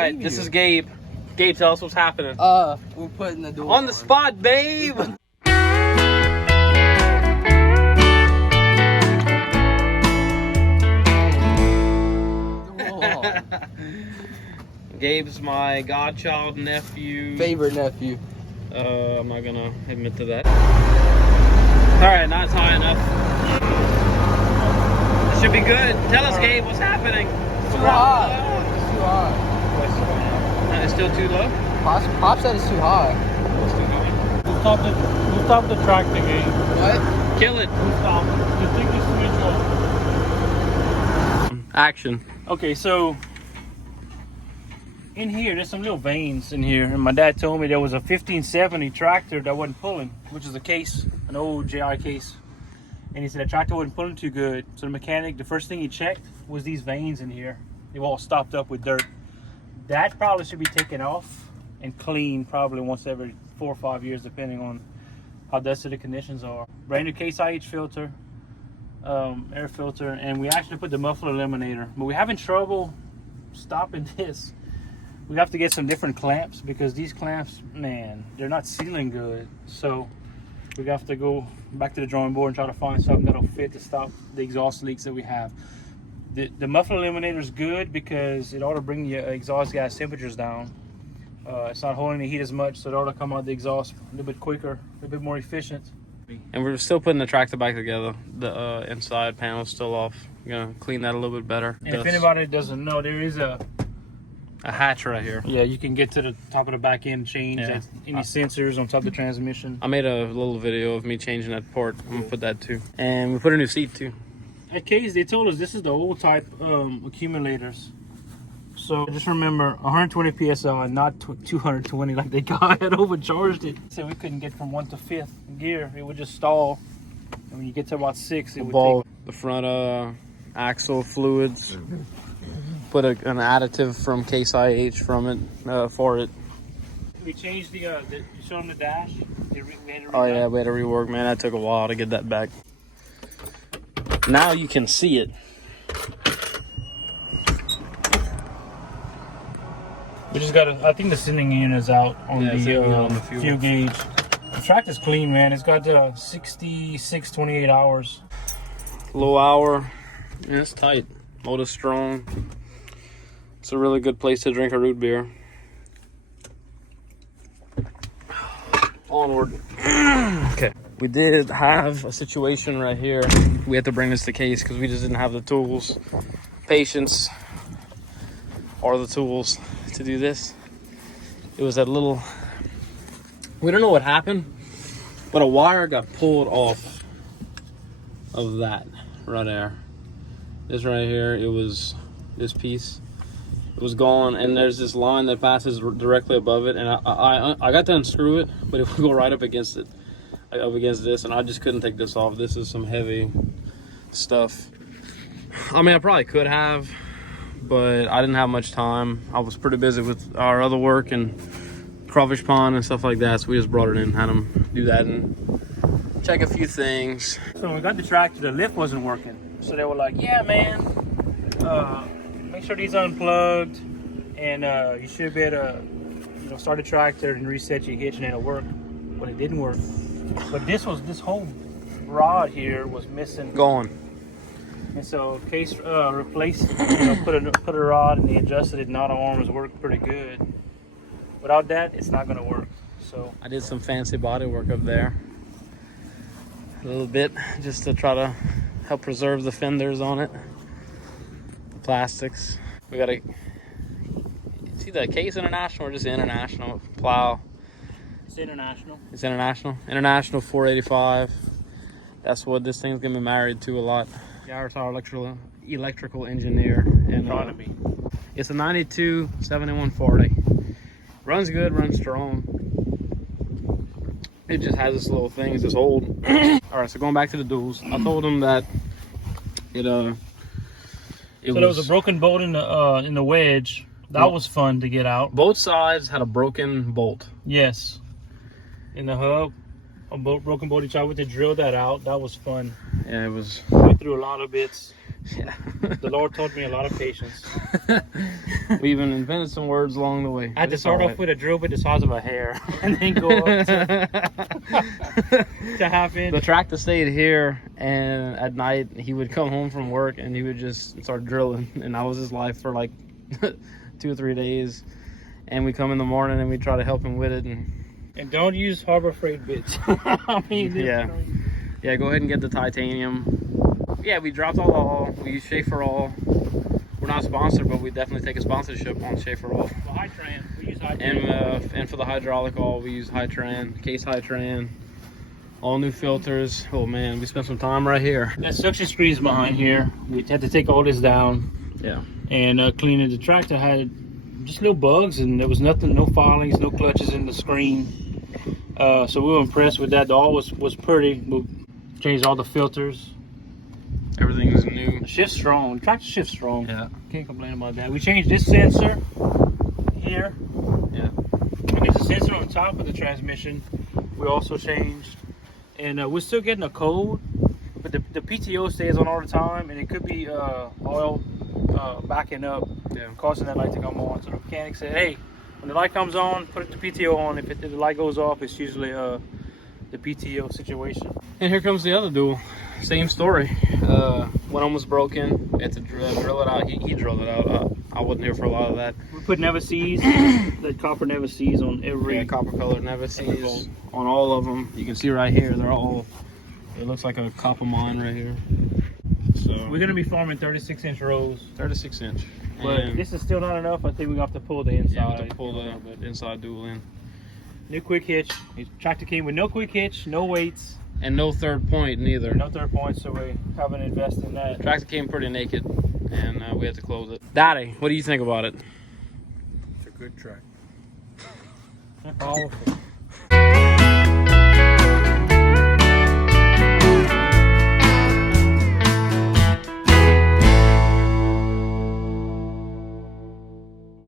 right, this is Gabe. Gabe, tell us what's happening. We're putting the door on the spot, babe. Gabe's my godchild nephew. Favorite nephew. I'm not gonna admit to that. Alright, now it's high enough. It should be good. Tell us, Gabe, what's happening? It's too high. It's too high. It's still too low? Pop said it's too high. It's too high. We'll stop the tractor, Gabe. What? Kill it. We'll stop. Just take the switch off. Action. Okay, so in here, there's some little veins in here, and my dad told me there was a 1570 tractor that wasn't pulling, which is a case, an old JI case. And he said the tractor wasn't pulling too good. So the mechanic, the first thing he checked was these veins in here. They were all stopped up with dirt. That probably should be taken off and cleaned probably once every 4 or 5 years, depending on how dusty the conditions are. Brand new Case IH filter, air filter, and we actually put the muffler eliminator. But we're having trouble stopping this. We have to get some different clamps because these clamps, man, they're not sealing good. So we have to go back to the drawing board and try to find something that'll fit to stop the exhaust leaks that we have. The muffler eliminator is good because it ought to bring the exhaust gas temperatures down. It's not holding the heat as much, so it ought to come out the exhaust a little bit quicker, a little bit more efficient. And we're still putting the tractor back together. The inside panel's still off. We're gonna clean that a little bit better. And if anybody doesn't know, there is a hatch right here. Yeah, you can get to the top of the back end, change any sensors on top of the transmission. I made a little video of me changing that port. I'm gonna put that too. And we put a new seat too. At Case, they told us this is the old type accumulators. So just remember 120 PSI, not 220 like the guy had overcharged it. So we couldn't get from 1 to 5th gear. It would just stall. And when you get to about 6, it would take... The front axle fluids. Put an additive from Case IH from it for it. We changed you showed them the dash. We had to Oh yeah, we had to rework, man. That took a while to get that back. Now you can see it. We just got I think the sending unit is out on the fuel gauge. The track is clean, man. It's got 66, 28 hours. Low hour. Yeah, it's tight. Motor's strong. It's a really good place to drink a root beer. Onward. Okay. We did have a situation right here. We had to bring this to Case because we just didn't have the tools, patience, or the tools to do this. It was that little, we don't know what happened, but a wire got pulled off of that right there. This right here, it was this piece. It was gone, and there's this line that passes directly above it, and I got to unscrew it, but it would go right up against it, up against this, and I just couldn't take this off. This is some heavy stuff. I mean, I probably could have, but I didn't have much time. I was pretty busy with our other work and crawfish pond and stuff like that, so we just brought it in, had them do that and check a few things. So when we got the tractor, the lift wasn't working. So they were like, yeah, man, make sure these unplugged, and you should be able to, start the tractor and reset your hitch and it'll work. But it didn't work. But this whole rod here was missing. Gone. And so Case replaced, put a rod, and they adjusted it, and now the arms work pretty good. Without that, it's not gonna work. So I did some fancy body work up there, a little bit, just to try to help preserve the fenders on it, the plastics. We gotta see the Case International or just International plow. it's international. It's International 485. That's what this thing's gonna be married to a lot. Garrett's our electrical engineer, and it's a 92 7140. Runs good, runs strong. It just has this little thing. It's just old. All right, so going back to the duals, I told him that there was a broken bolt in the wedge. That was fun to get out. Both sides had a broken bolt. Yes, in the hub, broken bolt. He tried to drill that out. That was fun. Yeah, it was. We threw a lot of bits. Yeah. The Lord taught me a lot of patience. We even invented some words along the way. I had to It's start all off with a drill bit the size of a hair, and then go up to half inch. The tractor stayed here, and at night he would come home from work and he would just start drilling, and that was his life for like 2 or 3 days. And we come in the morning and we try to help him with it, And don't use Harbor Freight bits. I mean, yeah, go ahead and get the titanium. Yeah, we dropped all the all. We use Schaefer all. We're not sponsored, but we definitely take a sponsorship on Schaefer all. Well, Hytran. We use Hytran. And for the hydraulic all, we use Hytran, Case Hytran. All new filters. Oh man, we spent some time right here. That suction screen's behind here. We had to take all this down. Yeah. And clean it. The tractor had just little bugs, and there was nothing, no filings, no clutches in the screen. So we were impressed with that. The all was pretty. We changed all the filters. Everything is new. The shift's strong. The tractor shift's strong. Yeah. Can't complain about that. We changed this sensor here. Yeah. And there's a sensor on top of the transmission. We also changed. And we're still getting a code, but the PTO stays on all the time, and it could be oil backing up, causing that light to come on. So the mechanic said, hey, when the light comes on, put the PTO on. If the light goes off, it's usually the PTO situation. And here comes the other duel. Same story. One almost broken. We had to drill it out. He drilled it out. I wasn't here for a lot of that. We put never sees, the copper never sees on every copper color never sees on all of them. You can see right here, they're all. It looks like a copper mine right here. So we're gonna be farming 36-inch rows. 36 inch. But And this is still not enough. I think we have to pull the inside. yeah, we have to pull the inside duel in. New quick hitch. The tractor came with no quick hitch, no weights. And no third point neither. No third point, so we haven't invested in that. Tractor came pretty naked, and we had to close it. Daddy, what do you think about it? It's a good track. Powerful.